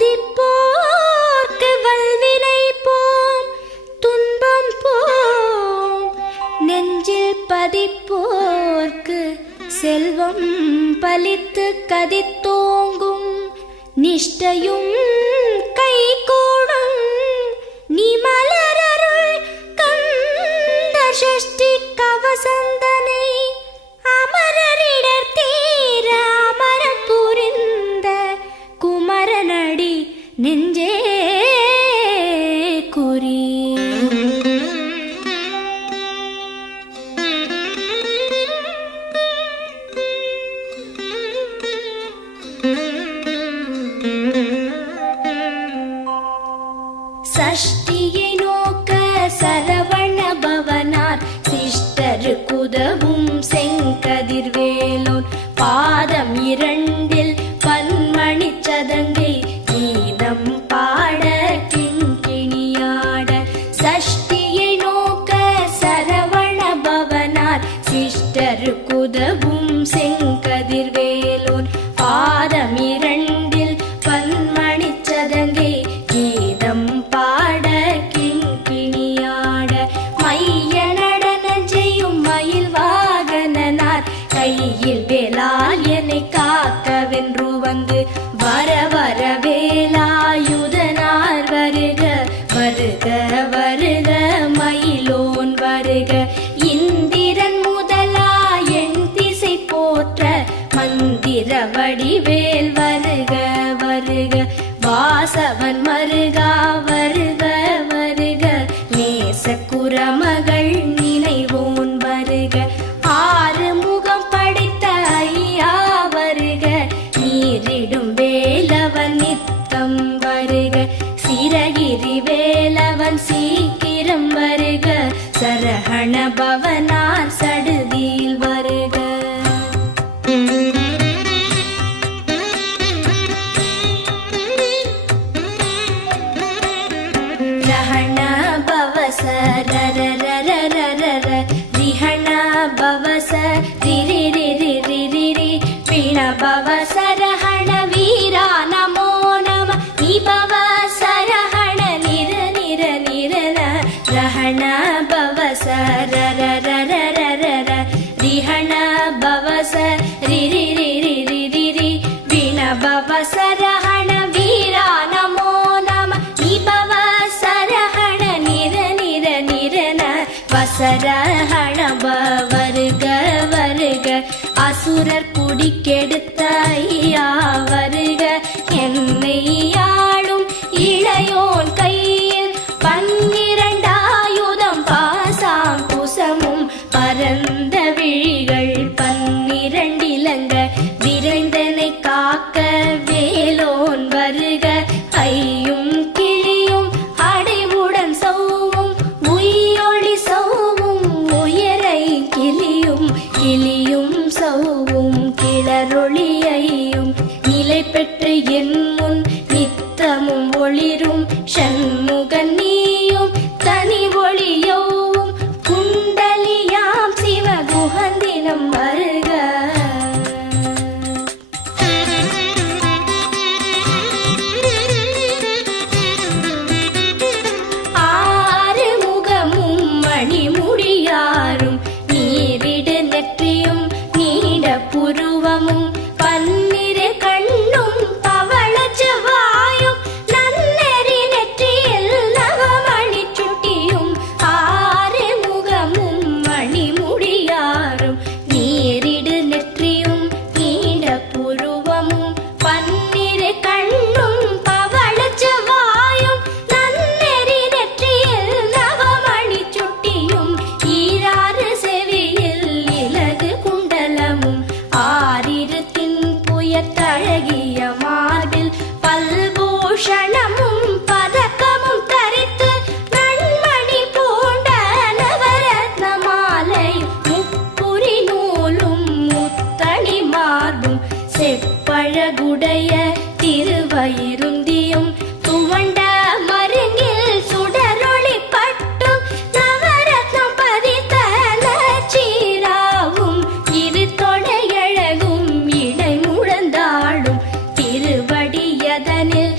துதிப்போர்க்கு வல்வினை போம் துன்பம் போம். நெஞ்சில் பதிப்போர்க்கு செல்வம் பலித்து கதித்தோங்கும். நிஷ்டையும் கைகூடும் நீ மலரருள் கந்த சஷ்டி கவசந்தனை. அமரரிடர் தீர அமரம் புரிந்த குமரனடி நெஞ்சே குறி. சஷ்டியை நோக்க சரவண பவனார் சிஷ்டருக்குதவும் செங்கதிர்வேலோன். பாதம் இரண்டில் பன்மணி சதங்கை கீதம் பாட கிண்கிணியாட. சஷ்டியை நோக்க சரவண பவனார் சிஷ்டருக்குதவும் செங்கதிர்வேலோன். பாதம் இரண்டில் பன்மணி சதங்கை கீதம் பாட கிண்கிணியாட. மைய நடன செய்யும் மயில் வாகனனார் கையில் வேலால் என்னை காக்கவென்று வந்து. வர வர வேலாயுதனார் வருக வருக வருக மயிலோன் வருக. இந்திரன் முதலா என் திசை போற்ற மந்திர வடிவேல் வருக வருக. வாசவன் மருகா வருக வருக. நேச குரமகள் நினைவோன் வருக. ஆறு முகம் படைத்த ஐயா வருக. நீரிடும் வேலவன் நித்தம் வருக. சிரகிரி வேலவன் சீக்கிரம் வருக. சரஹண பவனார் சடுதியில் வருக. ரஹண பவச ரரரரரரர. ரிஹண பவச ரிரிரிரிரிரி. பிண பவச ரஹண வீரா நமோ நம. நிபவ சரஹண நிர நிர நிரன. ரஹண பவச ரரரரரரர. ரிஹண பவச ரிரிரிரிரிரி. பிண பவச ரஹண வீரா நமோ நம. நிபவ சரஹண நிர நிர நிரன. வசரஹண வருக வருக. அசுரர் குடிக்கெடுத்த ஐயா வருக. என்னை ஆளும் இளையோன் கையில் பன்னிரண்டாயுதம் பாசாம் குசமும் பரந்த விழிகள் பன்னிரண்டிலங்க. விரைந்தனை காக்க வேலோன் வருக. ஐயும் கிளியும் அடைவுடன் சௌவும் உயிரொளி சௌவும் உயரை கிளியும் கிளியும் சௌவும் கிளரொளியையும் நிலை பெற்று என் முன் நித்தமும் ஒளிரும். ஷண்முகன் நீயும் தனி ஒளியோவும் குண்டலியாம் சிவ குஹந்தினம் வருக. ஆறு முகமும் மணிமுடியாரும் நீரிடு நெற்றியும் நீட புருவமும் பன்னிரு கண்ணும் பவள செவ்வாயும் நன்னெறி நெற்றியில் நவமணி சுட்டியும். ஆறு முகமும் மணிமுடியாரும் நீரிடு நெற்றியும் நீட புருவமும் பன்னிரு கண்ணும் பவள செவ்வாயும் நன்னெறி நெற்றியில் நவமணி சுட்டியும். ஈராறு செவியில் இலகு குண்டலமும் ஆறிரு தின்புயத்தழகிய மார்பில் பல்பூஷணமும் பதக்கமும் தரித்து நன்மணி பூண்ட நவரத்ன மாலை முப்புரி நூலும் முத்தணி மார்பும் செப்பழகுடைய திருவயிருந்தியும் துவண்ட மருங்கில் சுடரொளி பட்டும் நவரத்னம் பதித்த நச்சீராவும் இரு தொடையழகும் இடை முழந்தாடும் திருவடியதனில்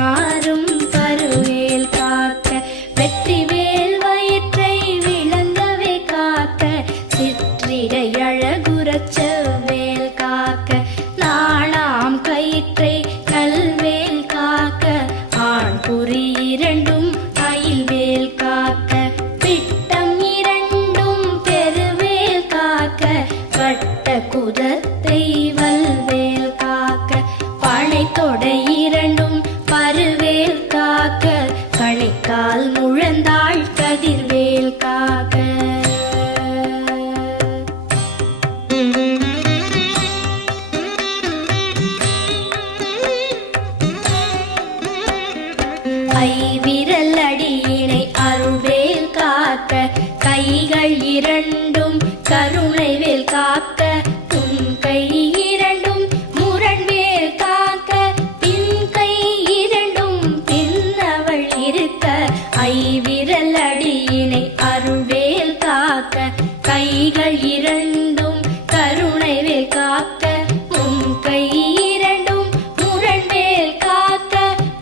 நாரும் பருவேல் காக்க வெற்றிவேல் வயிற்றை விளங்கவே காக்க சிற்றிடை அழகுறச் செவ்வேல் காக்க நாணாம் கயிற்றை நல்வேல் காக்க ஆண் குறி இரண்டும் அயில்வேல் காக்க பிட்டம் இரண்டும் பெருவேல் காக்க வட்ட குதத்தை வல்வேல் காக்க பனை தொடை இரண்டும் பருவேல் காக்க கணைக்கால் முழந்தாள் கதிர்வேல் காக்க ஐவிரல் அடியினை அருள்வேல் காக்க கைகள் இரண்டும் கருணைவேல் காக்க உன் கை இரண்டும் முரண்வேல் காக்க பின் கை இரண்டும் பின்னவள் இருக்க ஐவிரல் அடியினை அருள்வேல் காக்க கைகள் இரண்டும் கருணைவேல் காக்க உன் கை இரண்டும் முரண்வேல் காக்க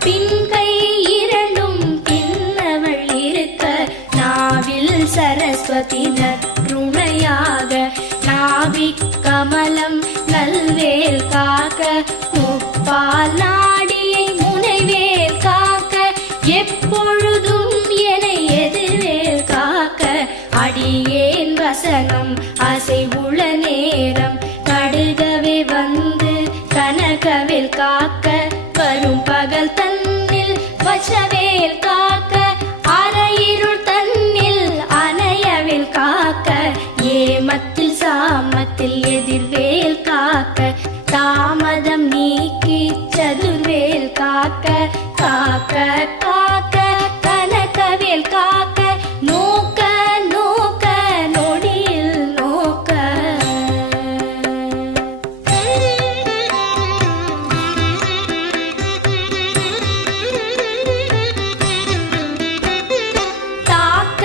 பின் கை இரண்டும் பின்னவள் இருக்க நாவில் சரஸ்வதி நற்றுணையாக நாவிக் கமலம் நல்வேல் காக்க முப்பால் நாடியை முனைவேல் காக்க எப்பொழுதும் என எதிர்வேல் காக்க அடியேன் வசனம் அசைவுள நேரம் கடுகவே வந்து கனகவேல் காக்க வரும் பகல் தன்னில் வசவேல் காக்க அரையிருள் தன்னில் அணையவேல் காக்க ஏமத்தில் சாமத்தில் எதிர்வேல் காக்க தாமதம் நீக்கி சதுர்வேல் காக்க காக்க காக்க கனகவேல் காக்க நோக்க நோக்க நொடியில் நோக்க தாக்க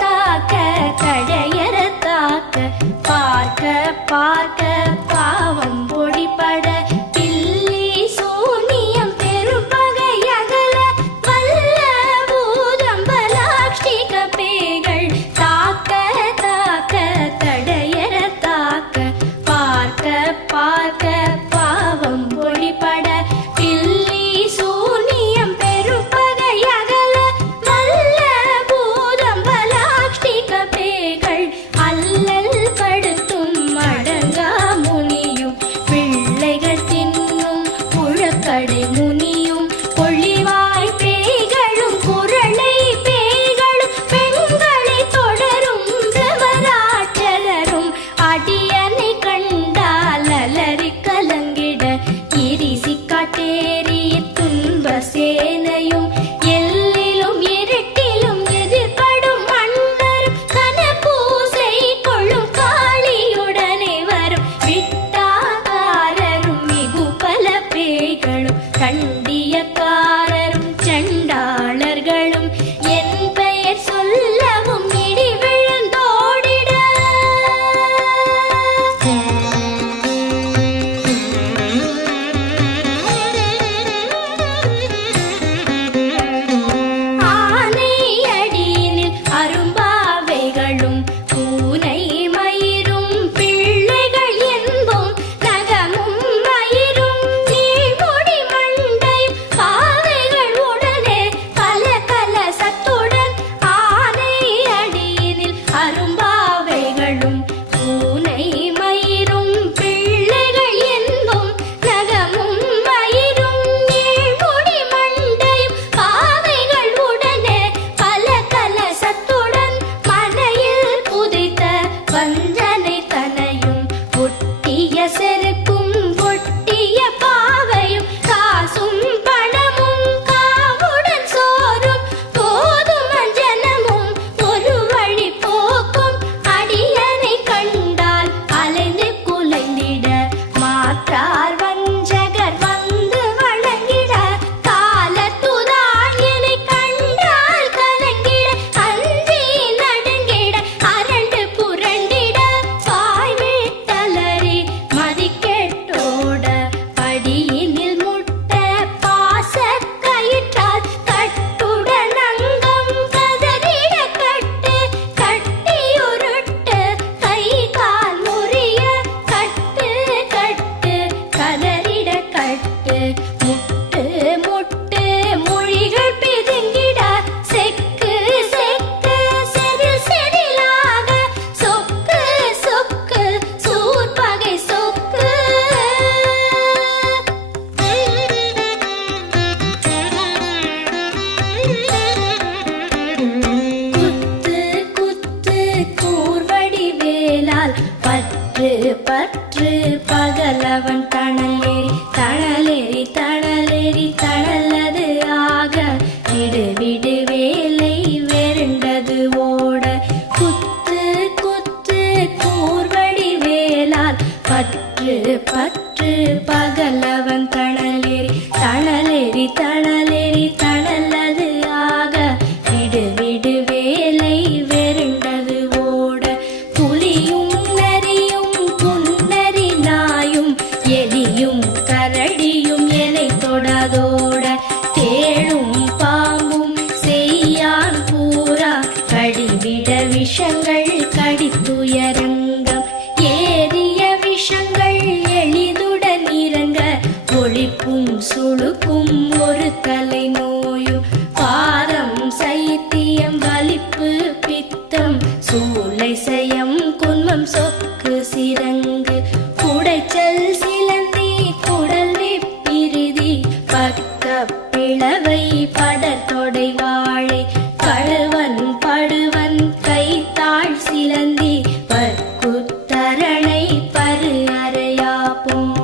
தாக்க கடையற தாக்க பார்க்க பார்க்க பாவம் பொடிபட பில்லி சூனியம் பெரும்பகை அகல வல்ல விடு விடு வேலை வெருண்டது ஓட குத்து குத்து கூர்வடி வேலால் பற்று பற்று பகலவன் தணலேறி தணலேறி தணலேறி தணலது ஆக விடு விடு வேலை வெருண்டது ஓட புலியும் நரியும் புன்னரி நாயும் எலியும் கரடியும் எனை தொடாதோட தேளும் பாம்பும் செய்யான் பூரா கடிவிட விஷங்கள் கடித்துயரங்கம் ஏறிய விஷங்கள் எளிதுடன் இறங்க ஒளிப்பும் சுழுக்கும் ஒரு தலை நோயும் பாரம் சைத்தியம் வலிப்பு பித்தம் சூளை சயம் குன்மம் சொக்கு சிரங்கு குடைச்சல் சிலந்தி குடல் வெப்பிரிதி பக்க பிளவை படத்தொடை வாழை கழுவன் படுவன் கைத்தாள் சிலந்தி பற்குத்தரணை பரு அறையாப்பும்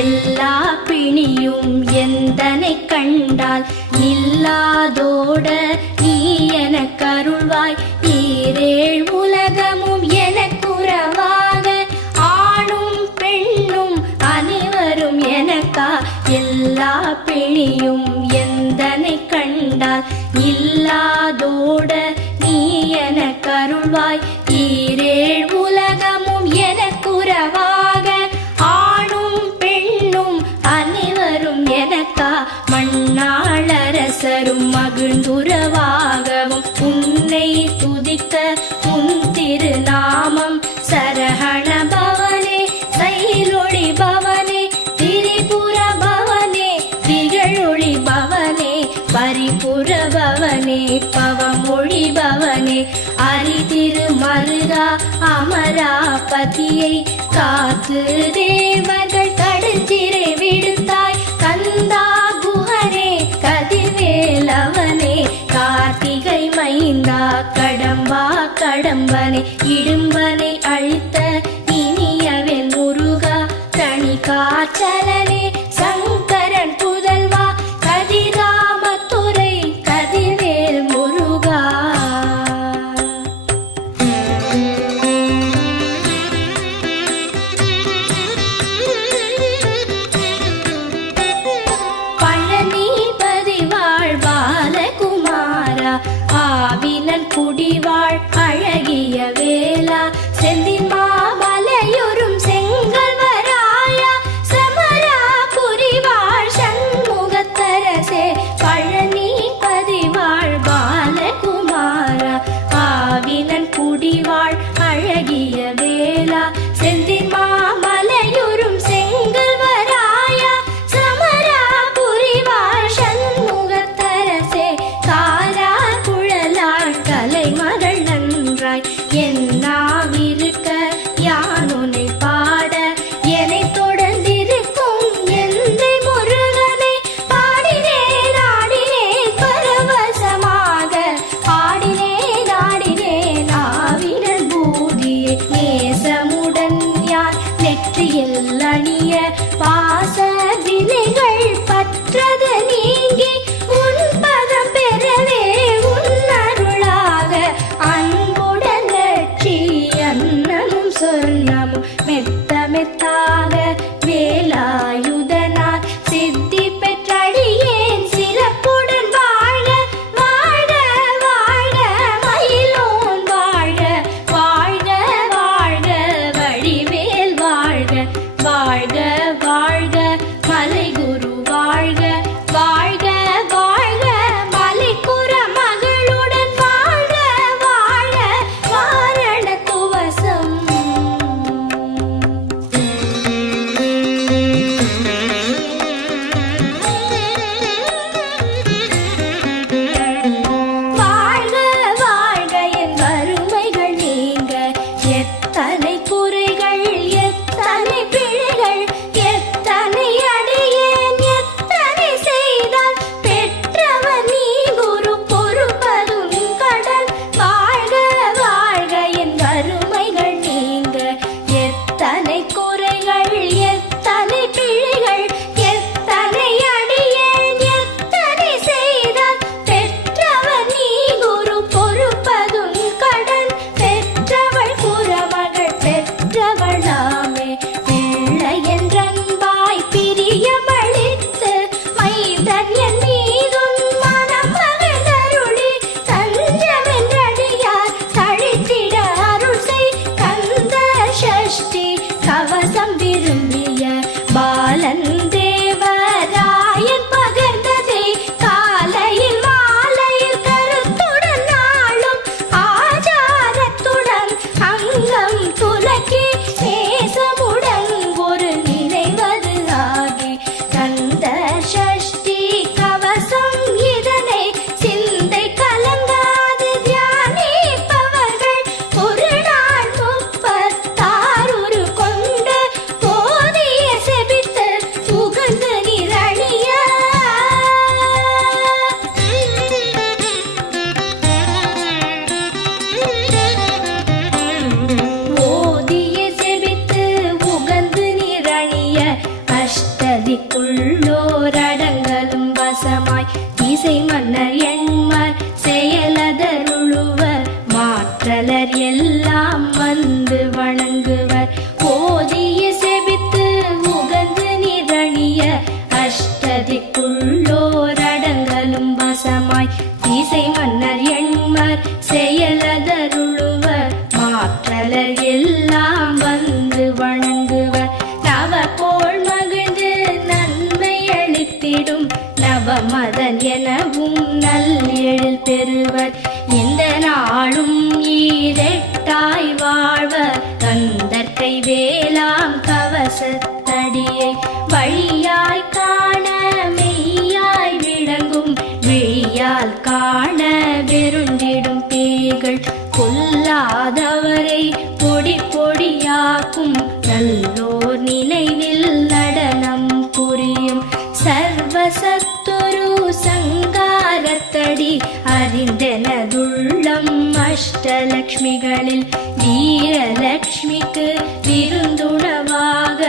எல்லா பிணியும் எந்தனை கண்டால் நில்லாதோட நீ எனக் கருள்வாய் ஈரேழ் உலகமும் எனக்குறவாக ஆணும் பெண்ணும் அனைவரும் எனக்கா எல்லா பிணியும் எந்தனை கண்டால் இல்லாதோட நீ எனக் கருள்வாய் ஈரேழ் உலகமும் எனக்குறவாக ஆணும் பெண்ணும் அனைவரும் எனக்கா மண்ணாளரசரும் மகிழ்ந்துறவாகவும் உன்னை துதிக்க உன் திருநாமம் சரஹண பவனே சைலொளி பவனே திரிபுர பவனே திகழொளி பவனே பரிபுர பவனே பவமொழி பவனே அரிதிரு மருகா அமராபதியை காத்து தேவர்கள் கடுஞ்சிறை விடுத்தாய் கந்தா குஹனே கதிர்வேலவனே கார்த்திகை மைந்தா கடம்பா கடம்பனை இடும்பனை அழித்த இனியவன் முருகா தனி காச்சலனே சங்கரன் புதல்வா கதிராமத்துறை கதிர்வேல் முருகா பழனிபதி வாழ் பாலகுமாரா ஆவினன் குடிவாழ் அழகிய வேலா செந்தின் மாமலையொரும் செங்கல்வராயா சமரா புரிவாழ் சண்முகத்தரசே பழனிபதி வாழ் பாலகுமாரா ஆவினன் குடிவாழ் அழகிய வேலா செந்தின் மாமலையொரும் செங்கல்வராயா சமரா புரிவாழ் சண்முகத்தரசே காரா குழலாள் கலைமகள் நன்றாய் என்னாவிருக்க யானுனை பாட என்னை தொடர்ந்திருக்கும் எந்தை முருகனை பாடினேன் ஆடினேன் பரவசமாக ஆடினேன் ஆடினேன் ஆவினன் பூதியை நேசமுடன் யான் நெற்றியில் அணிய பாச வினைகள் பற்றது நீங்கி உன் பதம் பெறவே உன் அருளாக அன்புடன் லட்சி அன்னமும் சொன்னமும் மெத்த மெத்தாக வேலாயுதனார் சித்தி பெற்றடியேன் சிறப்புடன் வாழ வாழ வாழ மயிலோன் வாழ வாழ்க வாழ்க வடிவேல் வாழ்க வாழ்க வாழ்க மலைகுரு வாழ்க வாழ்க வாழ்க மலைக்குற மகளுடன் வாழ்க வாழ வாரண துவசம் சஷ்டி கவசம் விரும்பிய பாலன் தேவராயன் பகர்ந்ததே காலையில் மாலையில் கருத்துடன் நாளும் ஆச்சாரத்துடன் அங்கம் துலக்கி நேசமுடன் ஒரு நினைவது ஆகி கந்த சஷ்டி கவசம் இதனை சிந்தை கலங்காது தியானிப்பவர்கள் ஒரு நாள் 36 கொண்டு போதிய செபித்து புகழ்ந்து நிரணிய ஓதிய செபித்து உகந்து நிரணிய அஷ்டதிக்குள்ளோரடங்கலும் வசமாய் இசை மன்னர் எண்மர் செயலதருளுவர் மாற்றலர் எல்லாம் வந்து வணங்குவர் ஓதிய செபித்து உகந்து நிரணிய அஷ்டதிக்குள்ளோரடங்கலும் வசமாய் இசை மன்னர் எண்மர் செயலதருளுவர் மாற்றலர் எல்லாம் வந்து வணங்குவர் நவகோள் மகிழ்ந்து நன்மை அளித்திடும் நவமதன் எனவும் நல்லெழில் பெறுவர் இந்த நாளும் ஈரெட்டாய் வாழ்வர் கந்தற்கை வேளாம் கவசத்தடியை வழியாய் காண மெய்யாய் விளங்கும் விழியால் காண வெருண்டிடும் பேய்கள் கொல்லாதவரை பொடி பொடியாக்கும் நல்லோர் நினைவில் நடனம் புரியும் சர்வசத்துரு சங்காரத்தடி அறிந்தனதுள்ளம் அஷ்டலக்ஷ்மிகளில் வீரலக்ஷ்மிக்கு விருந்துணவாக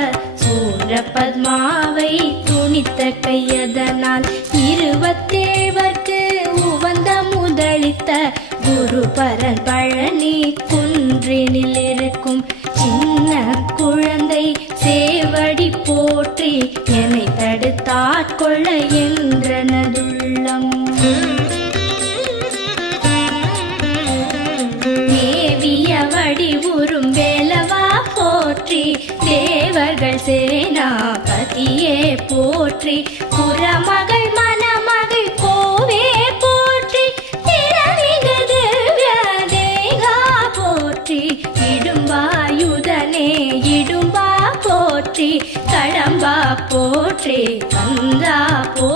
சூரபத்மாவை துணித்த கையதனால் 27 உவந்த முதலித்த குருபரன் பழனி குன்றினில் இருக்கும் சின்ன குழந்தை சேவடி போற்றி என்னை தடுத்தாட்கொள்ள என்றனதுள்ளம் மேவிய வடிவுறும் வேலவா போற்றி தேவர்கள் சேனாபதியே போற்றி புறமகள் மணமகள் கோவே போற்றி திறமிகு திவ்ய தேகா போற்றி இடும்பாயுதனே இடும்பா போற்றி கடம்பா போற்றி கந்தா போ